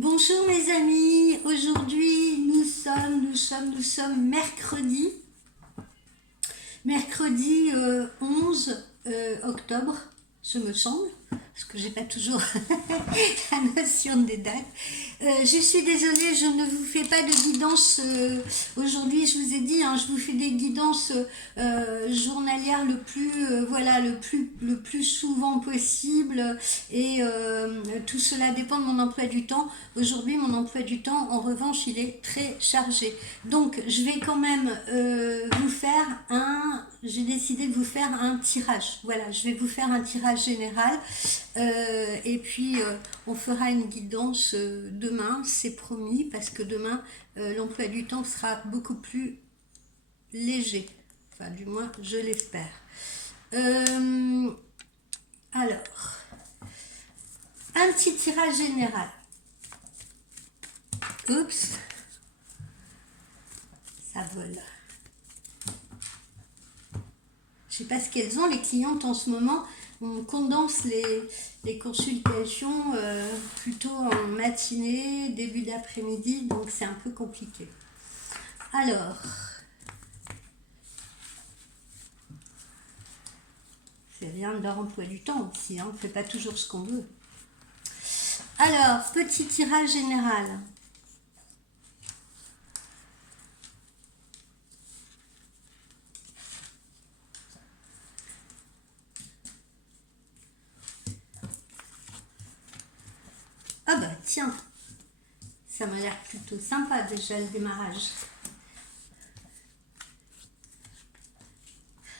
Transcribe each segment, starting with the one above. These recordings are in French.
Bonjour mes amis, aujourd'hui nous sommes mercredi 11 octobre, ce me semble, parce que j'ai pas toujours la notion des dates. Je suis désolée, je ne vous fais pas de guidance aujourd'hui. Je vous ai dit, hein, je vous fais des guidances journalières le plus souvent possible, et tout cela dépend de mon emploi du temps. Aujourd'hui, mon emploi du temps, en revanche, il est très chargé. Donc, je vais quand même j'ai décidé de vous faire un tirage. Voilà, je vais vous faire un tirage général. Et puis, on fera une guidance demain, c'est promis, parce que demain, l'emploi du temps sera beaucoup plus léger. Enfin, du moins, je l'espère. Alors, un petit tirage général. Oups, ça vole. Je ne sais pas ce qu'elles ont, les clientes en ce moment. On condense les consultations plutôt en matinée, début d'après-midi, donc c'est un peu compliqué. Alors, c'est rien de leur emploi du temps aussi, hein, on ne fait pas toujours ce qu'on veut. Alors, petit tirage général. Ah bah tiens, ça m'a l'air plutôt sympa déjà le démarrage.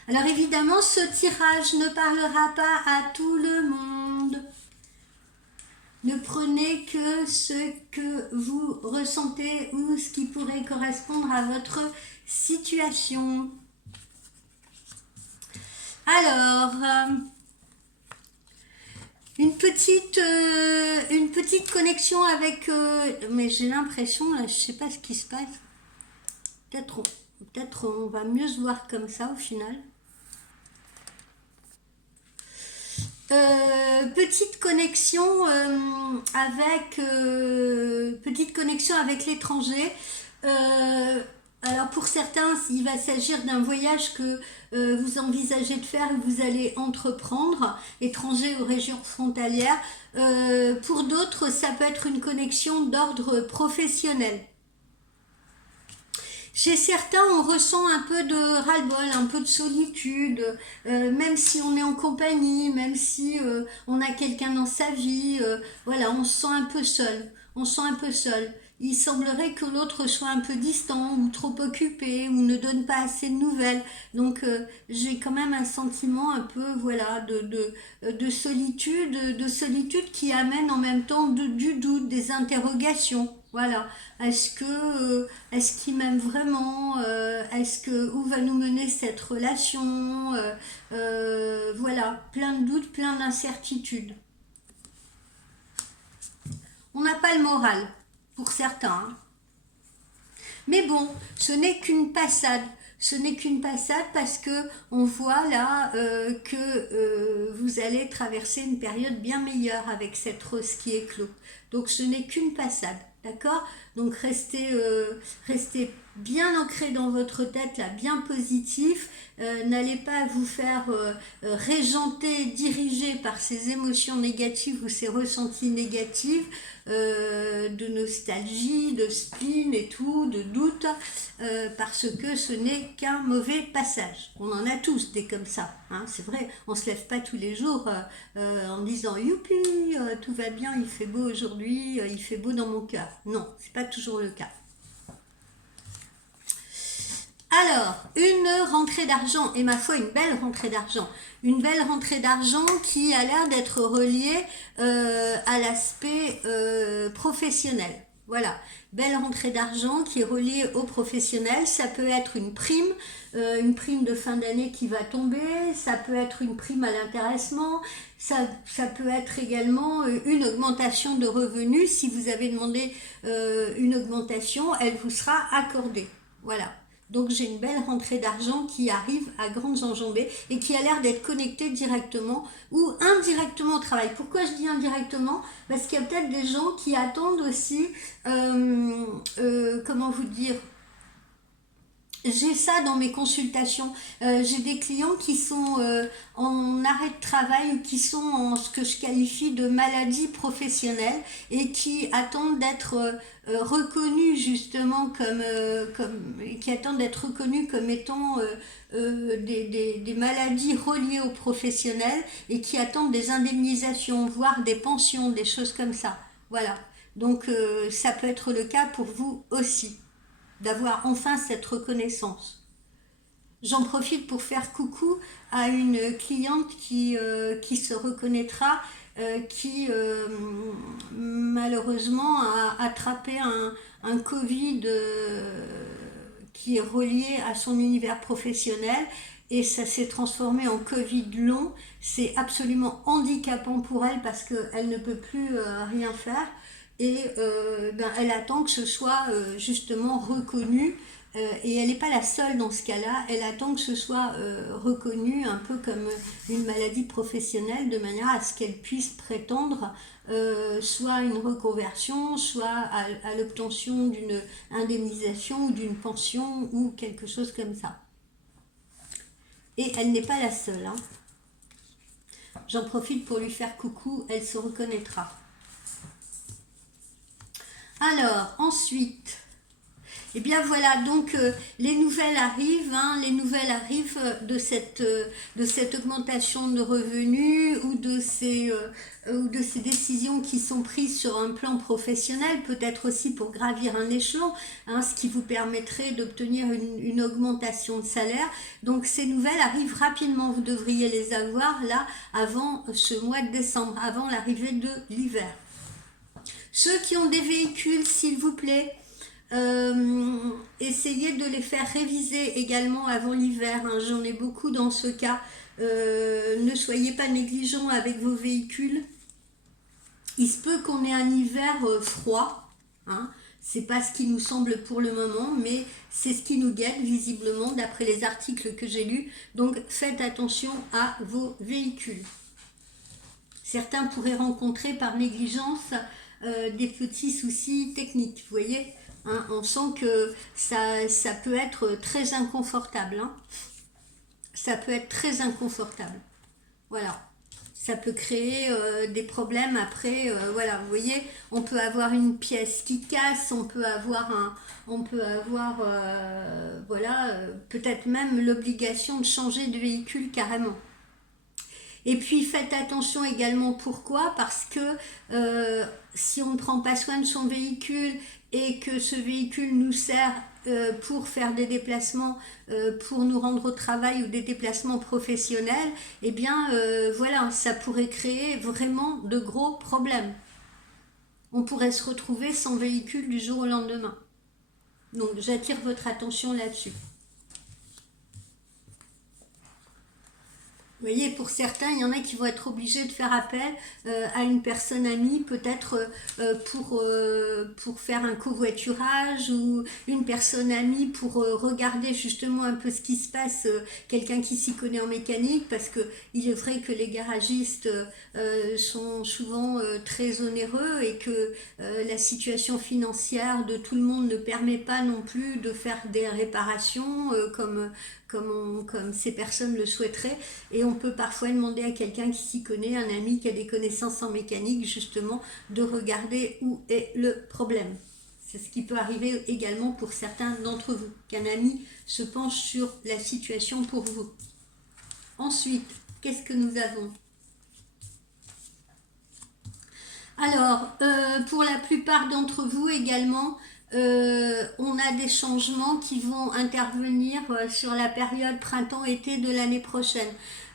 Alors évidemment, ce tirage ne parlera pas à tout le monde. Ne prenez que ce que vous ressentez ou ce qui pourrait correspondre à votre situation. Alors, une petite connexion avec... mais j'ai l'impression, là, je sais pas ce qui se passe. Peut-être on va mieux se voir comme ça au final. Petite connexion avec l'étranger. Alors pour certains, il va s'agir d'un voyage que vous envisagez de faire et que vous allez entreprendre, étranger ou région frontalière. Pour d'autres, ça peut être une connexion d'ordre professionnel. Chez certains, on ressent un peu de ras-le-bol, un peu de solitude, même si on est en compagnie, même si on a quelqu'un dans sa vie, voilà, on se sent un peu seul. On se sent un peu seul. Il semblerait que l'autre soit un peu distant ou trop occupé ou ne donne pas assez de nouvelles. Donc j'ai quand même un sentiment un peu voilà de solitude qui amène en même temps du doute, des interrogations. Voilà. Est-ce qu'il m'aime vraiment? Où va nous mener cette relation? Voilà, plein de doutes, plein d'incertitudes. On n'a pas le moral, pour certains, hein. Mais bon, ce n'est qu'une passade. Ce n'est qu'une passade parce que on voit là que vous allez traverser une période bien meilleure avec cette rose qui éclot. Donc ce n'est qu'une passade, d'accord? Donc restez bien ancré dans votre tête, là, bien positif. N'allez pas vous faire régenter, diriger par ces émotions négatives ou ces ressentis négatifs, de nostalgie, de spleen et tout, de doute, parce que ce n'est qu'un mauvais passage. On en a tous des comme ça, hein, c'est vrai, on ne se lève pas tous les jours en disant youpi, tout va bien, il fait beau aujourd'hui, il fait beau dans mon cœur. Non, c'est pas toujours le cas. Alors, une rentrée d'argent, et ma foi, une belle rentrée d'argent. Une belle rentrée d'argent qui a l'air d'être reliée à l'aspect professionnel. Voilà, belle rentrée d'argent qui est reliée au professionnel. Ça peut être une prime de fin d'année qui va tomber, ça peut être une prime à l'intéressement, ça peut être également une augmentation de revenus. Si vous avez demandé une augmentation, elle vous sera accordée. Voilà. Donc j'ai une belle rentrée d'argent qui arrive à grandes enjambées et qui a l'air d'être connectée directement ou indirectement au travail. Pourquoi je dis indirectement? Parce qu'il y a peut-être des gens qui attendent aussi, comment vous dire, j'ai ça dans mes consultations. J'ai des clients qui sont en arrêt de travail ou qui sont en ce que je qualifie de maladie professionnelle et qui attendent d'être reconnus justement qui attendent d'être reconnus comme étant des maladies reliées aux professionnels et qui attendent des indemnisations, voire des pensions, des choses comme ça. Voilà. Donc ça peut être le cas pour vous aussi, d'avoir enfin cette reconnaissance. J'en profite pour faire coucou à une cliente qui se reconnaîtra, qui malheureusement a attrapé un Covid qui est relié à son univers professionnel et ça s'est transformé en Covid long. C'est absolument handicapant pour elle parce qu'elle ne peut plus rien faire et elle attend que ce soit justement reconnu et elle n'est pas la seule dans ce cas-là, elle attend que ce soit reconnu un peu comme une maladie professionnelle de manière à ce qu'elle puisse prétendre soit une reconversion, soit à l'obtention d'une indemnisation ou d'une pension ou quelque chose comme ça. Et elle n'est pas la seule, hein. J'en profite pour lui faire coucou, elle se reconnaîtra. Alors, ensuite, et bien voilà, donc les nouvelles arrivent, hein, les nouvelles arrivent de cette augmentation de revenus ou de ces décisions qui sont prises sur un plan professionnel, peut-être aussi pour gravir un échelon, hein, ce qui vous permettrait d'obtenir une augmentation de salaire. Donc ces nouvelles arrivent rapidement, vous devriez les avoir là avant ce mois de décembre, avant l'arrivée de l'hiver. Ceux qui ont des véhicules, s'il vous plaît, essayez de les faire réviser également avant l'hiver, hein. J'en ai beaucoup dans ce cas. Ne soyez pas négligents avec vos véhicules. Il se peut qu'on ait un hiver froid, hein. C'est pas ce qui nous semble pour le moment, mais c'est ce qui nous guette visiblement d'après les articles que j'ai lus. Donc faites attention à vos véhicules. Certains pourraient rencontrer par négligence des petits soucis techniques, vous voyez, hein, on sent que ça peut être très inconfortable, hein. Ça peut être très inconfortable, voilà, ça peut créer des problèmes après, voilà, vous voyez, on peut avoir une pièce qui casse, on peut avoir voilà, peut-être même l'obligation de changer de véhicule carrément. Et puis faites attention également, pourquoi? Parce que si on ne prend pas soin de son véhicule et que ce véhicule nous sert pour faire des déplacements, pour nous rendre au travail ou des déplacements professionnels, eh bien voilà, ça pourrait créer vraiment de gros problèmes. On pourrait se retrouver sans véhicule du jour au lendemain. Donc j'attire votre attention là-dessus. Vous voyez, pour certains, il y en a qui vont être obligés de faire appel à une personne amie, peut-être pour faire un covoiturage ou une personne amie pour regarder justement un peu ce qui se passe, quelqu'un qui s'y connaît en mécanique, parce que il est vrai que les garagistes sont souvent très onéreux et que la situation financière de tout le monde ne permet pas non plus de faire des réparations comme ces personnes le souhaiteraient, et on peut parfois demander à quelqu'un qui s'y connaît, un ami qui a des connaissances en mécanique, justement, de regarder où est le problème. C'est ce qui peut arriver également pour certains d'entre vous, qu'un ami se penche sur la situation pour vous. Ensuite, qu'est-ce que nous avons ? Alors, pour la plupart d'entre vous également, on a des changements qui vont intervenir sur la période printemps-été de l'année prochaine.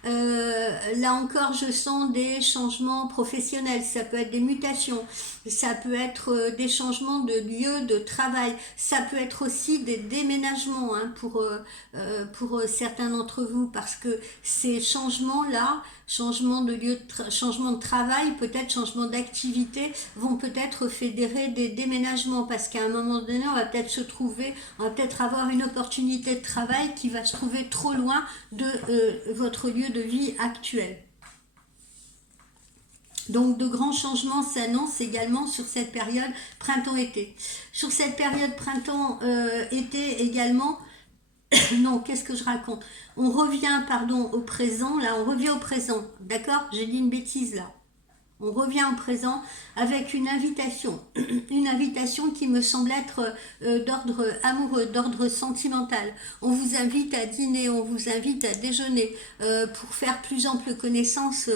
Là encore, je sens des changements professionnels, ça peut être des mutations, ça peut être des changements de lieu de travail, ça peut être aussi des déménagements hein, pour certains d'entre vous, parce que ces changements-là, changement de lieu changement de travail, peut-être changement d'activité, vont peut-être fédérer des déménagements, parce qu'à un moment donné, on va peut-être se trouver, on va peut-être avoir une opportunité de travail qui va se trouver trop loin de votre lieu de vie actuel. Donc de grands changements s'annoncent également sur cette période printemps-été. Sur cette période printemps-été également, non, qu'est-ce que je raconte? On revient, pardon, au présent, là, on revient au présent, d'accord? J'ai dit une bêtise là. On revient au présent avec une invitation qui me semble être d'ordre amoureux, d'ordre sentimental. On vous invite à dîner, on vous invite à déjeuner pour faire plus ample connaissance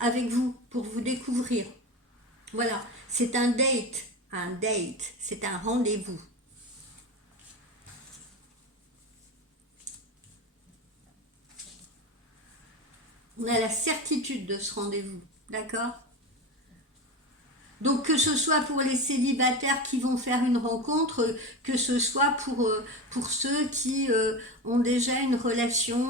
avec vous, pour vous découvrir. Voilà, c'est un date, c'est un rendez-vous. On a la certitude de ce rendez-vous, d'accord? Donc que ce soit pour les célibataires qui vont faire une rencontre, que ce soit pour ceux qui ont déjà une relation,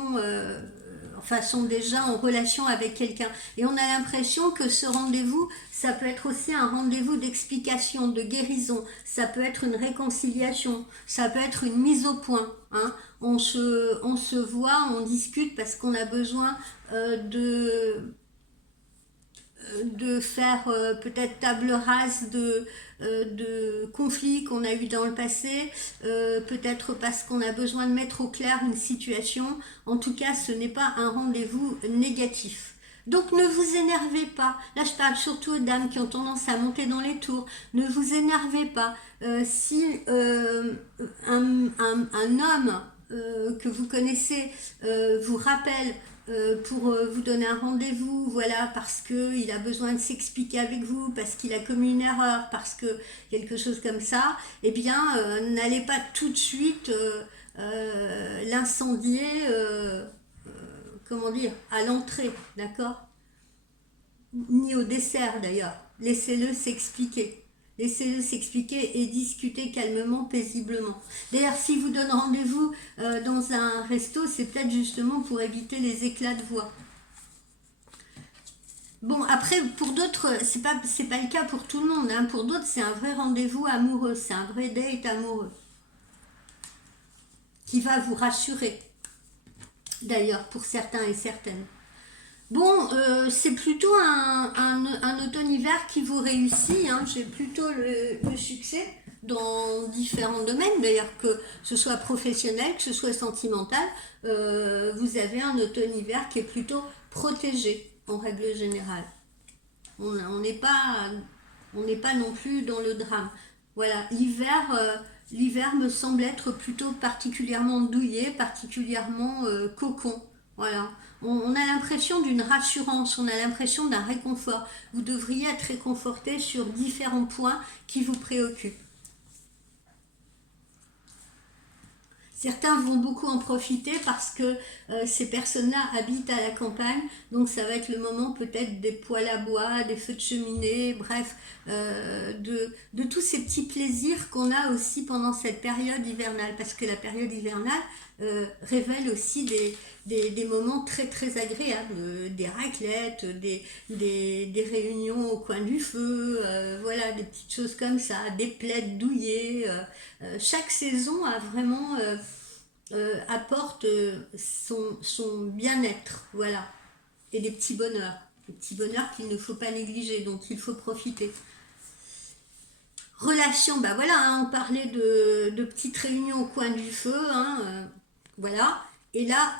enfin sont déjà en relation avec quelqu'un. Et on a l'impression que ce rendez-vous, ça peut être aussi un rendez-vous d'explication, de guérison, ça peut être une réconciliation, ça peut être une mise au point. Hein. On se voit, on discute parce qu'on a besoin de faire peut-être table rase de conflits qu'on a eu dans le passé, peut-être parce qu'on a besoin de mettre au clair une situation. En tout cas, ce n'est pas un rendez-vous négatif. Donc ne vous énervez pas. Là, je parle surtout aux dames qui ont tendance à monter dans les tours. Ne vous énervez pas. Si un homme que vous connaissez vous rappelle pour vous donner un rendez-vous, voilà, parce qu'il a besoin de s'expliquer avec vous, parce qu'il a commis une erreur, parce que quelque chose comme ça, eh bien, n'allez pas tout de suite l'incendier, comment dire, à l'entrée, d'accord? Ni au dessert d'ailleurs. Laissez-le s'expliquer. Laissez-le s'expliquer et discuter calmement, paisiblement. D'ailleurs, si vous donne rendez-vous dans un resto, c'est peut-être justement pour éviter les éclats de voix. Bon, après, pour d'autres, c'est pas le cas pour tout le monde. Hein. Pour d'autres, c'est un vrai rendez-vous amoureux, c'est un vrai date amoureux qui va vous rassurer. D'ailleurs, pour certains et certaines. Bon, c'est plutôt un automne-hiver qui vous réussit. Hein. J'ai plutôt le succès dans différents domaines, d'ailleurs que ce soit professionnel, que ce soit sentimental. Vous avez un automne-hiver qui est plutôt protégé en règle générale. On n'est pas, on n'est pas non plus dans le drame. Voilà, l'hiver me semble être plutôt particulièrement douillet, particulièrement cocon. Voilà. On a l'impression d'une rassurance, on a l'impression d'un réconfort. Vous devriez être réconforté sur différents points qui vous préoccupent. Certains vont beaucoup en profiter parce que ces personnes-là habitent à la campagne, donc ça va être le moment peut-être des poêles à bois, des feux de cheminée, bref, de tous ces petits plaisirs qu'on a aussi pendant cette période hivernale, parce que la période hivernale révèle aussi des moments très très agréables, des raclettes, des réunions au coin du feu, voilà, des petites choses comme ça, des plaids douillés. Chaque saison a vraiment apporte son bien-être, voilà, et des petits bonheurs qu'il ne faut pas négliger, dont il faut profiter. Relation, bah voilà, hein, on parlait de petites réunions au coin du feu, hein, voilà, et là,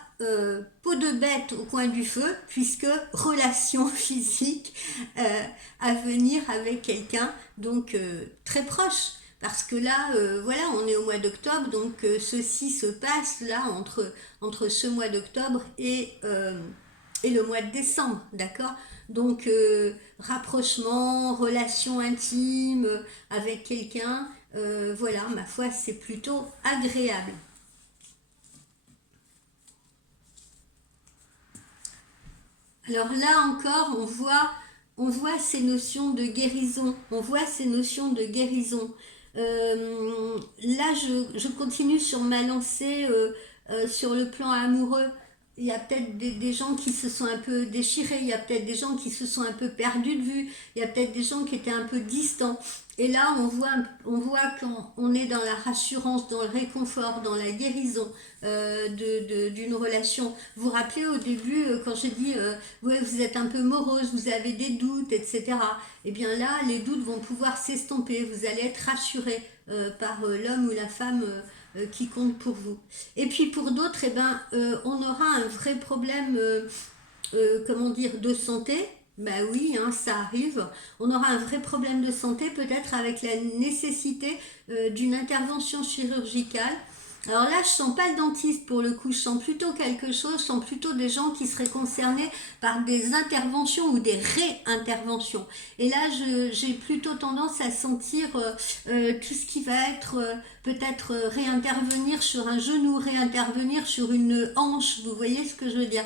peau de bête au coin du feu, puisque relation physique à venir avec quelqu'un, donc très proche. Parce que là, voilà, on est au mois d'octobre, donc ceci se passe là entre ce mois d'octobre et le mois de décembre, d'accord? Donc, rapprochement, relation intime avec quelqu'un, voilà, ma foi, c'est plutôt agréable. Alors là encore, on voit ces notions de guérison. On voit ces notions de guérison. Là, je continue sur ma lancée sur le plan amoureux. Il y a peut-être des gens qui se sont un peu déchirés, il y a peut-être des gens qui se sont un peu perdus de vue, il y a peut-être des gens qui étaient un peu distants. Et là, on voit qu'on est dans la rassurance, dans le réconfort, dans la guérison d'une relation. Vous vous rappelez au début, quand j'ai dit, ouais, vous êtes un peu morose, vous avez des doutes, etc. Eh bien là, les doutes vont pouvoir s'estomper, vous allez être rassuré par l'homme ou la femme qui compte pour vous. Et puis pour d'autres, eh ben, on aura un vrai problème, comment dire, de santé. Ben oui, hein, ça arrive. On aura un vrai problème de santé, peut-être avec la nécessité d'une intervention chirurgicale. Alors là, je sens pas le dentiste pour le coup, je sens plutôt quelque chose, je sens plutôt des gens qui seraient concernés par des interventions ou des réinterventions. Et là, j'ai plutôt tendance à sentir tout ce qui va être peut-être réintervenir sur un genou, réintervenir sur une hanche, vous voyez ce que je veux dire,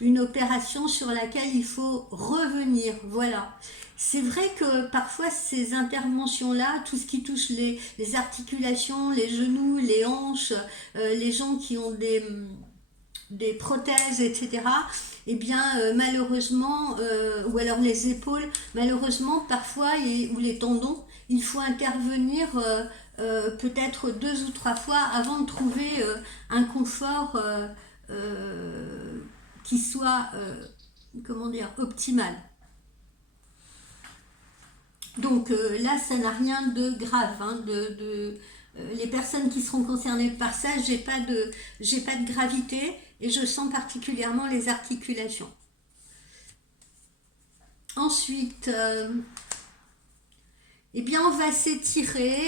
une opération sur laquelle il faut revenir, voilà. C'est vrai que parfois ces interventions-là, tout ce qui touche les articulations, les genoux, les hanches, les gens qui ont des prothèses, etc., eh bien malheureusement, ou alors les épaules, malheureusement parfois, ou les tendons, il faut intervenir peut-être 2 ou 3 fois avant de trouver un confort qui soit, comment dire, optimal. Donc là, ça n'a rien de grave. Hein, les personnes qui seront concernées par ça, j'ai pas de gravité et je sens particulièrement les articulations. Ensuite, eh bien, on va s'étirer,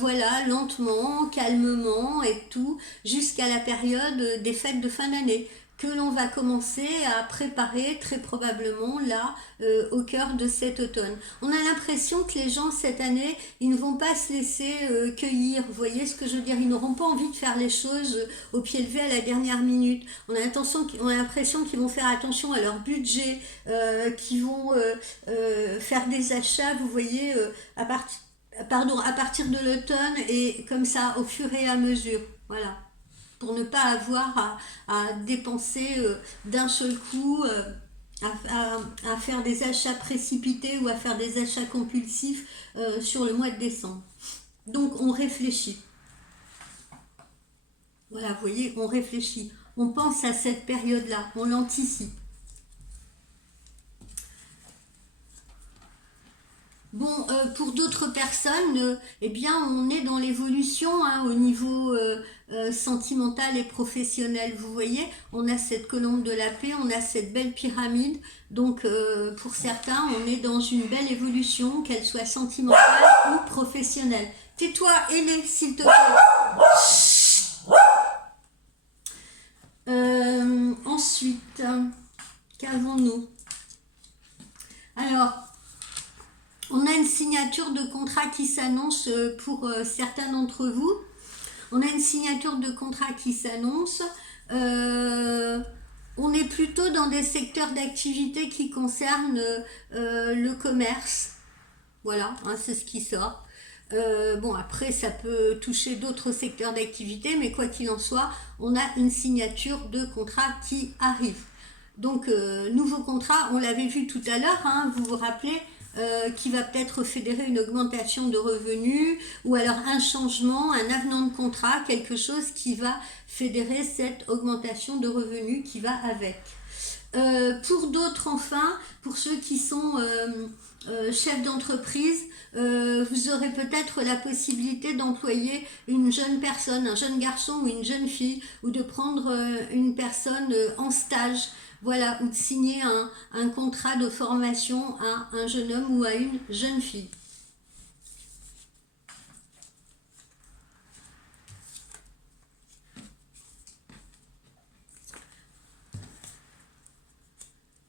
voilà, lentement, calmement et tout, jusqu'à la période des fêtes de fin d'année, que l'on va commencer à préparer très probablement là, au cœur de cet automne. On a l'impression que les gens cette année, ils ne vont pas se laisser cueillir, vous voyez ce que je veux dire, ils n'auront pas envie de faire les choses au pied levé à la dernière minute. On a l'impression qu'ils vont faire attention à leur budget, qu'ils vont faire des achats, vous voyez, à partir de l'automne et comme ça au fur et à mesure. Voilà. Pour ne pas avoir à dépenser d'un seul coup, à faire des achats précipités ou à faire des achats compulsifs sur le mois de décembre. Donc on réfléchit. Voilà, vous voyez, on réfléchit. On pense à cette période-là, on l'anticipe. Bon, pour d'autres personnes, eh bien, on est dans l'évolution hein, au niveau sentimental et professionnel. Vous voyez, on a cette colombe de la paix, on a cette belle pyramide. Donc, pour certains, on est dans une belle évolution, qu'elle soit sentimentale ou professionnelle. Tais-toi, ailé, s'il te plaît. Ensuite, qu'avons-nous? Alors, on a une signature de contrat qui s'annonce pour certains d'entre vous. On a une signature de contrat qui s'annonce. On est plutôt dans des secteurs d'activité qui concernent le commerce. Voilà, hein, c'est ce qui sort. Bon, après, ça peut toucher d'autres secteurs d'activité, mais quoi qu'il en soit, on a une signature de contrat qui arrive. Donc, nouveau contrat, on l'avait vu tout à l'heure, hein, vous vous rappelez, qui va peut-être fédérer une augmentation de revenus ou alors un changement, un avenant de contrat, quelque chose qui va fédérer cette augmentation de revenus qui va avec. Pour d'autres enfin, pour ceux qui sont chefs d'entreprise, vous aurez peut-être la possibilité d'employer une jeune personne, un jeune garçon ou une jeune fille, ou de prendre une personne en stage. Voilà, ou de signer un contrat de formation à un jeune homme ou à une jeune fille.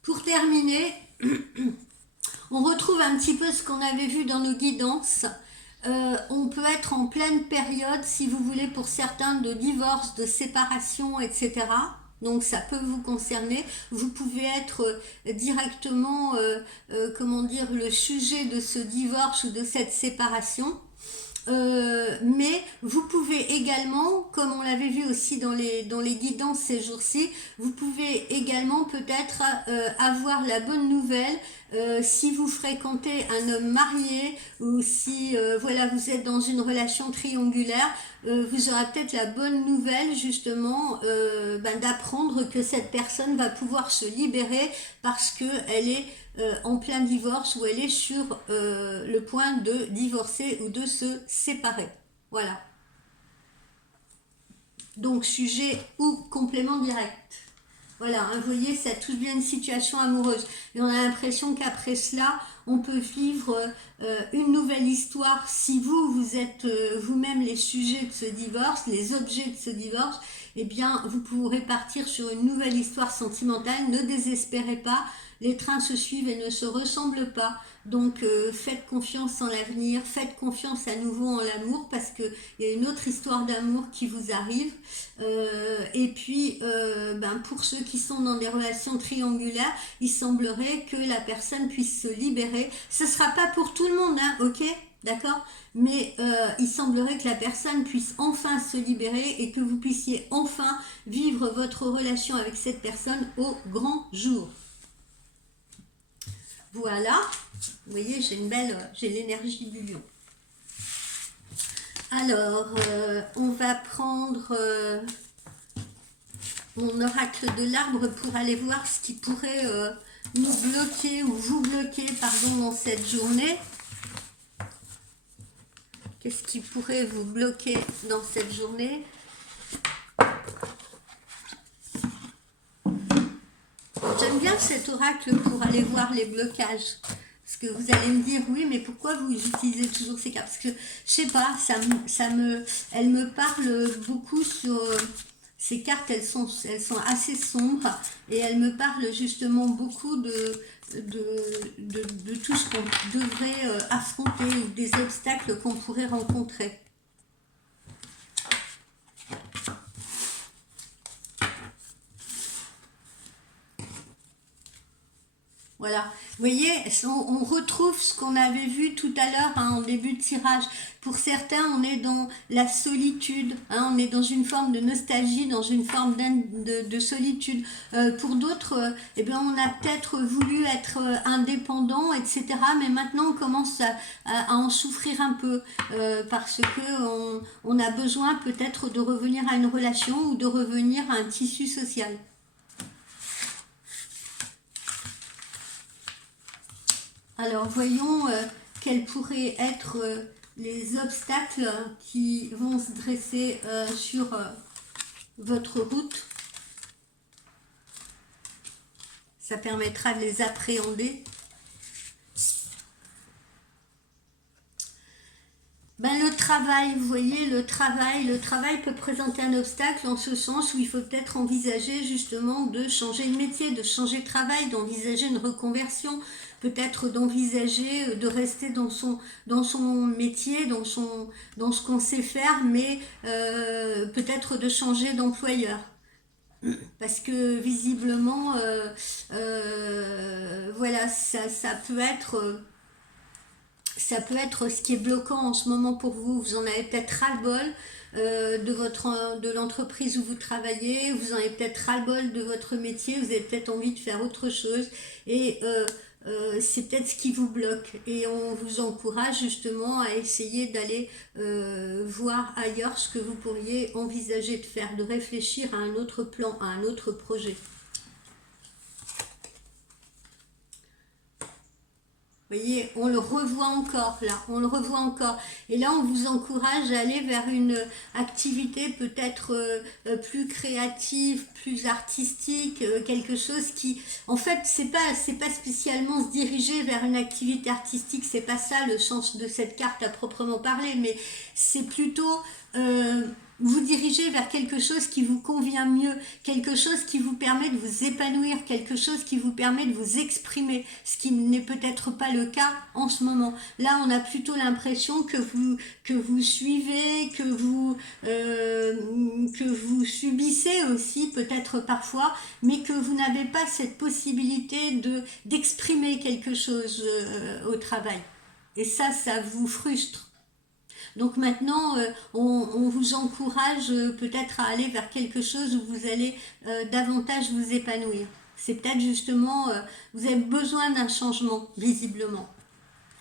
Pour terminer, on retrouve un petit peu ce qu'on avait vu dans nos guidances. On peut être en pleine période, si vous voulez, pour certains, de divorce, de séparation, etc. Donc ça peut vous concerner, vous pouvez être directement, comment dire, le sujet de ce divorce ou de cette séparation. Mais vous pouvez également, comme on l'avait vu aussi dans les guidances ces jours-ci, vous pouvez également peut-être avoir la bonne nouvelle si vous fréquentez un homme marié ou si voilà, vous êtes dans une relation triangulaire, vous aurez peut-être la bonne nouvelle justement d'apprendre que cette personne va pouvoir se libérer parce qu'elle est en plein divorce ou elle est sur le point de divorcer ou de se séparer. Voilà. Donc sujet ou complément direct. Voilà, hein, vous voyez, ça touche bien une situation amoureuse. Et on a l'impression qu'après cela, on peut vivre une nouvelle histoire. Si vous êtes vous-même les sujets de ce divorce, les objets de ce divorce, eh bien, vous pourrez partir sur une nouvelle histoire sentimentale. Ne désespérez pas, les trains se suivent et ne se ressemblent pas. Donc, faites confiance en l'avenir, faites confiance à nouveau en l'amour parce qu'il y a une autre histoire d'amour qui vous arrive. Et puis, pour ceux qui sont dans des relations triangulaires, il semblerait que la personne puisse se libérer. Ce ne sera pas pour tout le monde, hein, ok ? D'accord ? Mais il semblerait que la personne puisse enfin se libérer et que vous puissiez enfin vivre votre relation avec cette personne au grand jour. Voilà, vous voyez, j'ai l'énergie du lion. Alors, on va prendre mon oracle de l'arbre pour aller voir ce qui pourrait nous bloquer ou vous bloquer, pardon, dans cette journée. Qu'est-ce qui pourrait vous bloquer dans cette journée ? J'aime bien cet oracle pour aller voir les blocages. Parce que vous allez me dire, oui, mais pourquoi vous utilisez toujours ces cartes ? Parce que, je sais pas, elles me parlent beaucoup sur... Ces cartes, elles sont assez sombres et elles me parlent justement beaucoup de tout ce qu'on devrait affronter ou des obstacles qu'on pourrait rencontrer. Voilà, vous voyez, on retrouve ce qu'on avait vu tout à l'heure en début de tirage. Pour certains, on est dans la solitude, on est dans une forme de nostalgie, dans une forme de solitude. Pour d'autres, on a peut-être voulu être indépendant, etc. Mais maintenant, on commence à en souffrir un peu parce que on a besoin peut-être de revenir à une relation ou de revenir à un tissu social. Alors, voyons quels pourraient être les obstacles qui vont se dresser sur votre route. Ça permettra de les appréhender. Le travail, vous voyez, le travail peut présenter un obstacle en ce sens où il faut peut-être envisager justement de changer de métier, de changer de travail, d'envisager une reconversion, peut-être d'envisager de rester dans son métier, dans ce qu'on sait faire, mais peut-être de changer d'employeur. Parce que visiblement, voilà, ça peut être... Ça peut être ce qui est bloquant en ce moment pour vous. Vous en avez peut-être ras-le-bol de l'entreprise où vous travaillez. Vous en avez peut-être ras-le-bol de votre métier. Vous avez peut-être envie de faire autre chose. Et c'est peut-être ce qui vous bloque. Et on vous encourage justement à essayer d'aller voir ailleurs ce que vous pourriez envisager de faire, de réfléchir à un autre plan, à un autre projet. Vous voyez, on le revoit encore là, on le revoit encore. Et là, on vous encourage à aller vers une activité peut-être plus créative, plus artistique, quelque chose qui, en fait, c'est pas spécialement se diriger vers une activité artistique, c'est pas ça le sens de cette carte à proprement parler, mais c'est plutôt vous dirigez vers quelque chose qui vous convient mieux, quelque chose qui vous permet de vous épanouir, quelque chose qui vous permet de vous exprimer, ce qui n'est peut-être pas le cas en ce moment. Là, on a plutôt l'impression que vous suivez, que vous subissez aussi peut-être parfois, mais que vous n'avez pas cette possibilité d'exprimer quelque chose au travail. Et ça vous frustre. Donc maintenant, on vous encourage peut-être à aller vers quelque chose où vous allez davantage vous épanouir. C'est peut-être justement, vous avez besoin d'un changement, visiblement.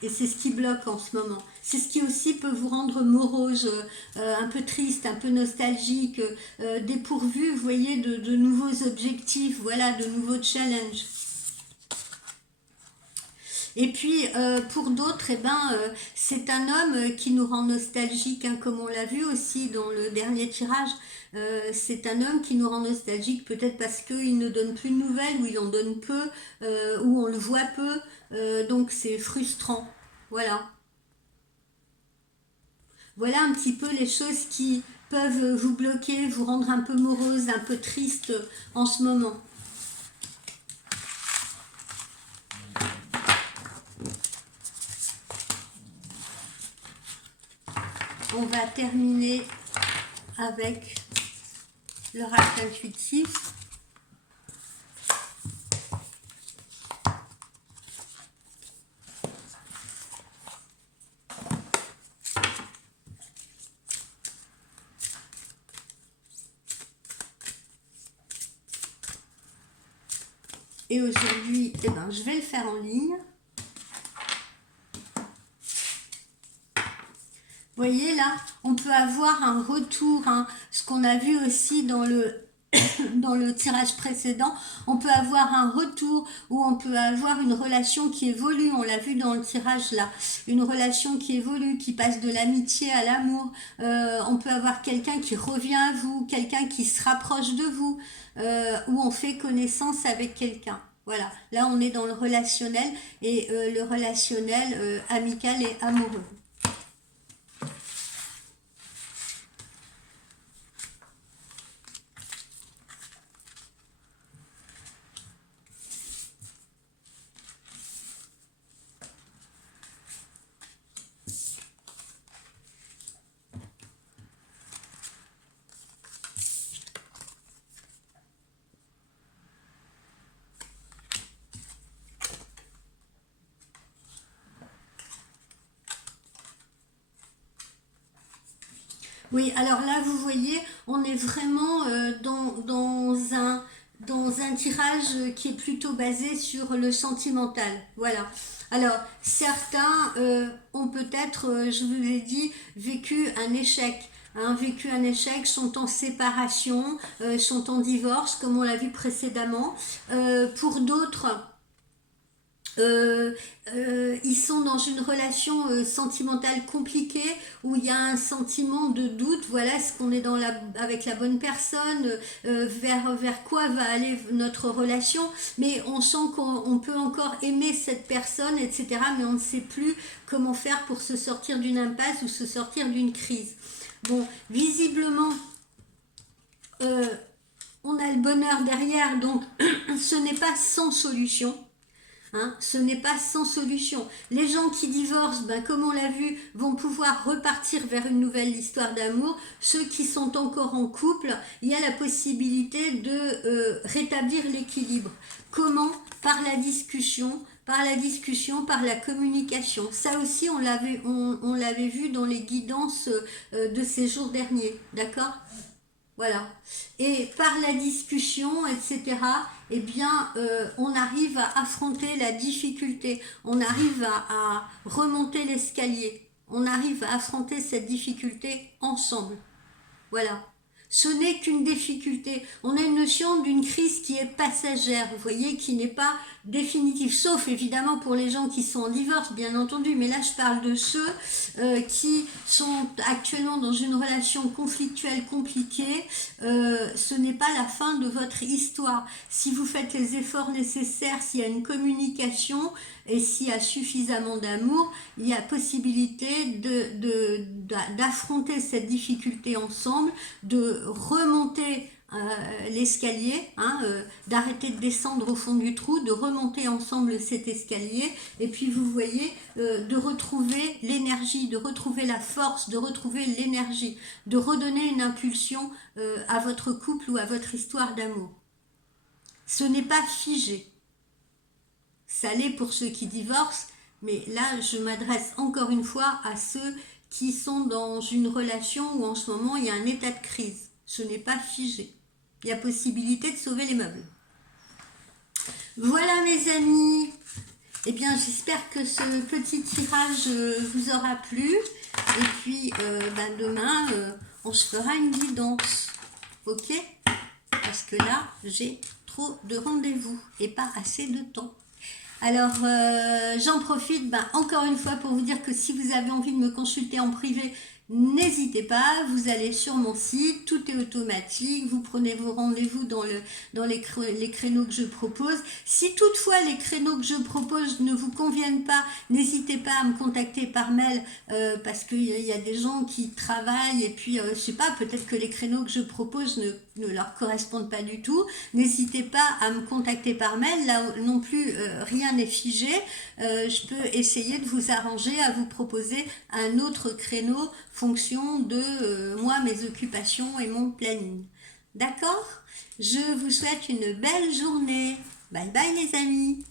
Et c'est ce qui bloque en ce moment. C'est ce qui aussi peut vous rendre morose, un peu triste, un peu nostalgique, dépourvu, vous voyez, de nouveaux objectifs, voilà, de nouveaux challenges. Et puis pour d'autres, c'est un homme qui nous rend nostalgique, hein, comme on l'a vu aussi dans le dernier tirage. C'est un homme qui nous rend nostalgique peut-être parce qu'il ne donne plus de nouvelles, ou il en donne peu, ou on le voit peu. Donc c'est frustrant. Voilà. Voilà un petit peu les choses qui peuvent vous bloquer, vous rendre un peu morose, un peu triste en ce moment. On va terminer avec l'oracle intuitif. Et aujourd'hui, je vais le faire en ligne. Vous voyez là, on peut avoir un retour, hein, ce qu'on a vu aussi dans dans le tirage précédent, on peut avoir un retour ou on peut avoir une relation qui évolue, on l'a vu dans le tirage là, une relation qui évolue, qui passe de l'amitié à l'amour, on peut avoir quelqu'un qui revient à vous, quelqu'un qui se rapproche de vous, où on fait connaissance avec quelqu'un. Voilà, là on est dans le relationnel et le relationnel amical et amoureux. Oui, alors là, vous voyez, on est vraiment dans un tirage qui est plutôt basé sur le sentimental. Voilà. Alors, certains ont peut-être, je vous ai dit, vécu un échec. Hein, vécu un échec, sont en séparation, sont en divorce, comme on l'a vu précédemment. Pour d'autres, ils sont dans une relation sentimentale compliquée où il y a un sentiment de doute. Voilà, est-ce qu'on est avec la bonne personne, vers quoi va aller notre relation, mais on sent qu'on peut encore aimer cette personne, etc., mais on ne sait plus comment faire pour se sortir d'une impasse ou se sortir d'une crise. Bon, visiblement, on a le bonheur derrière, donc ce n'est pas sans solution. Hein, ce n'est pas sans solution. Les gens qui divorcent, comme on l'a vu, vont pouvoir repartir vers une nouvelle histoire d'amour. Ceux qui sont encore en couple, il y a la possibilité de rétablir l'équilibre. Comment? Par la discussion, par la communication. Ça aussi, on l'avait vu dans les guidances de ces jours derniers. D'accord? Voilà. Et par la discussion, etc., on arrive à affronter la difficulté. On arrive à remonter l'escalier. On arrive à affronter cette difficulté ensemble. Voilà. Ce n'est qu'une difficulté. On a une notion d'une crise qui est passagère, vous voyez, qui n'est pas définitive, sauf évidemment pour les gens qui sont en divorce, bien entendu, mais là je parle de ceux qui sont actuellement dans une relation conflictuelle compliquée. Ce n'est pas la fin de votre histoire. Si vous faites les efforts nécessaires, s'il y a une communication et s'il y a suffisamment d'amour, il y a possibilité d'affronter cette difficulté ensemble, de remonter l'escalier, d'arrêter de descendre au fond du trou, de remonter ensemble cet escalier, et puis vous voyez, de retrouver l'énergie, de retrouver la force, de retrouver l'énergie, de redonner une impulsion à votre couple ou à votre histoire d'amour. Ce n'est pas figé. Ça l'est pour ceux qui divorcent, mais là je m'adresse encore une fois à ceux qui sont dans une relation où en ce moment il y a un état de crise. Ce n'est pas figé. Il y a possibilité de sauver les meubles. Voilà mes amis. Eh bien j'espère que ce petit tirage vous aura plu. Et puis demain on se fera une guidance. Ok? Parce que là j'ai trop de rendez-vous et pas assez de temps. Alors, j'en profite encore une fois pour vous dire que si vous avez envie de me consulter en privé, n'hésitez pas, vous allez sur mon site, tout est automatique, vous prenez vos rendez-vous dans les créneaux que je propose. Si toutefois les créneaux que je propose ne vous conviennent pas, n'hésitez pas à me contacter par mail parce qu'il y a des gens qui travaillent et puis, je sais pas, peut-être que les créneaux que je propose ne leur correspondent pas du tout. N'hésitez pas à me contacter par mail, là non plus rien n'est figé. Je peux essayer de vous arranger à vous proposer un autre créneau fonction de moi, mes occupations et mon planning. D'accord? Je vous souhaite une belle journée. Bye bye les amis.